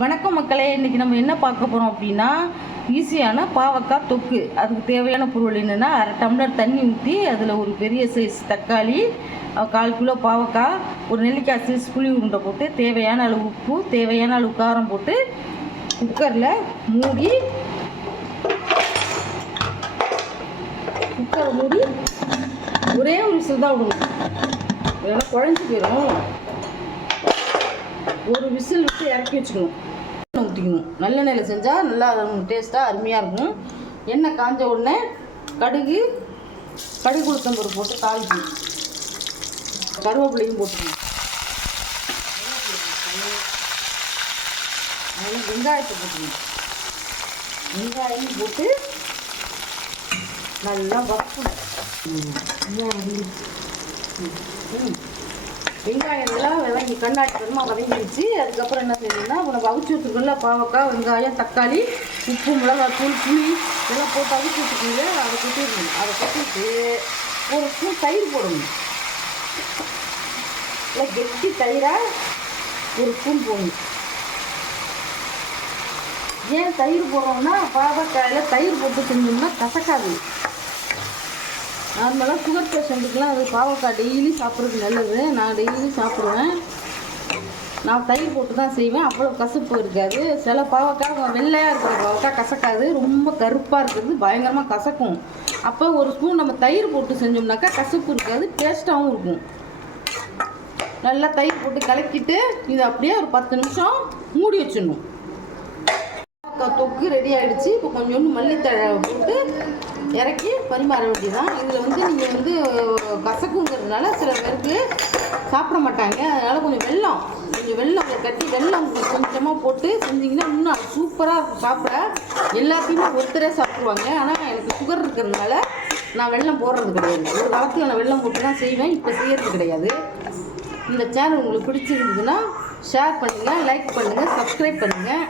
வணக்கம் மக்களே, இன்றைக்கி நம்ம என்ன பார்க்க போகிறோம் அப்படின்னா ஈஸியான பாவக்காய் தொக்கு. அதுக்கு தேவையான பொருள் என்னென்னா, அரை டம்ளர் தண்ணி ஊற்றி அதில் ஒரு பெரிய சைஸ் தக்காளி, 1/4 கிலோ பாவக்காய், ஒரு நெல்லிக்காய் சைஸ் புளி உருண்டை போட்டு, தேவையான அளவு உப்பு, தேவையான அளவு காரம் போட்டு குக்கரை மூடி ஒரே ஒரு விசில் தான் விடணும். இதெல்லாம் குழஞ்சி போயிடும். ஒரு விசில் விட்டு இறக்கி வச்சுக்கணும். ஊற்றிக்கணும். நல்லெண்ணெயில் செஞ்சால் நல்லா டேஸ்ட்டாக அருமையாக இருக்கும். எண்ணெய் காஞ்ச உடனே கடுகு உளுத்தம் பருப்பு போட்டு தாளிக்கணும். கருவேப்பிலையும் போட்டுக்கணும். அதில் வெங்காயத்தை போட்டுக்கணும். வெங்காயம் போட்டு நல்லா வதக்கணும். வெங்காயம் எல்லாம் வதங்கி கண்ணாடி பெருமா வதங்கிடுச்சு. அதுக்கப்புறம் என்ன செய்யணும்னா, உனக்கு அவிச்சு வச்சுருக்கல பாவக்காய், வெங்காயம், தக்காளி, உப்பு, மிளகாத்தூள், புளி இதெல்லாம் போட்டு அவிச்சு வச்சுக்கோங்க. அதை கொட்டிடணும். அதை கொட்டிட்டு ஒரு ஸ்பூன் தயிர் போடணும். இல்லை கெட்டி தயிராக ஒரு ஸ்பூன் போடணும். ஏன் தயிர் போடுறோம்னா, பாவக்காயில் தயிர் போட்டு செஞ்சோம்னா கசக்காது. நார்மலாக சுகர் பேஷண்ட்டுக்கெலாம் அது பாவக்காய் டெய்லி சாப்பிட்றது நல்லது. நான் டெய்லி சாப்பிடுவேன். நான் தயிர் போட்டு தான் செய்வேன். அவ்வளோ கசப்பு இருக்காது. சில பாவக்காய் வெள்ளையாக இருக்கிற பாவக்காய் கசக்காது. ரொம்ப கருப்பாக இருக்கிறது பயங்கரமாக கசக்கும். அப்போ ஒரு ஸ்பூன் நம்ம தயிர் போட்டு செஞ்சோம்னாக்கா கசப்பு இருக்காது, டேஸ்ட்டாகவும் இருக்கும். நல்லா தயிர் போட்டு கலக்கிட்டு இது அப்படியே ஒரு 10 நிமிஷம் மூடி வச்சிடணும். தொக்கு ரெடி ஆகிடுச்சு. இப்போ கொஞ்சோண்டு மல்லித்தழை போட்டு இறக்கி பரிமாற வேண்டியதான். இதில் நீங்கள் கசக்குங்கிறதுனால சில பேருக்கு சாப்பிட மாட்டாங்க. அதனால் கொஞ்சம் வெல்லம் கட்டி வெல்லம் கொஞ்சமாக போட்டு செஞ்சிங்கன்னா இன்னும் சூப்பராக இருக்கும். சாப்பிட எல்லாத்தையுமே ஒருத்தரே சாப்பிடுவாங்க. ஆனால் எனக்கு சுகர் இருக்கிறதுனால நான் வெல்லம் போடுறது கிடையாது. ஒரு காலத்தில் நான் வெல்லம் போட்டு தான் செய்வேன். இப்போ செய்கிறது கிடையாது. இந்த சேனல் உங்களுக்கு பிடிச்சிருந்ததுன்னா ஷேர் பண்ணுங்கள், லைக் பண்ணுங்கள், சப்ஸ்கிரைப் பண்ணுங்கள்.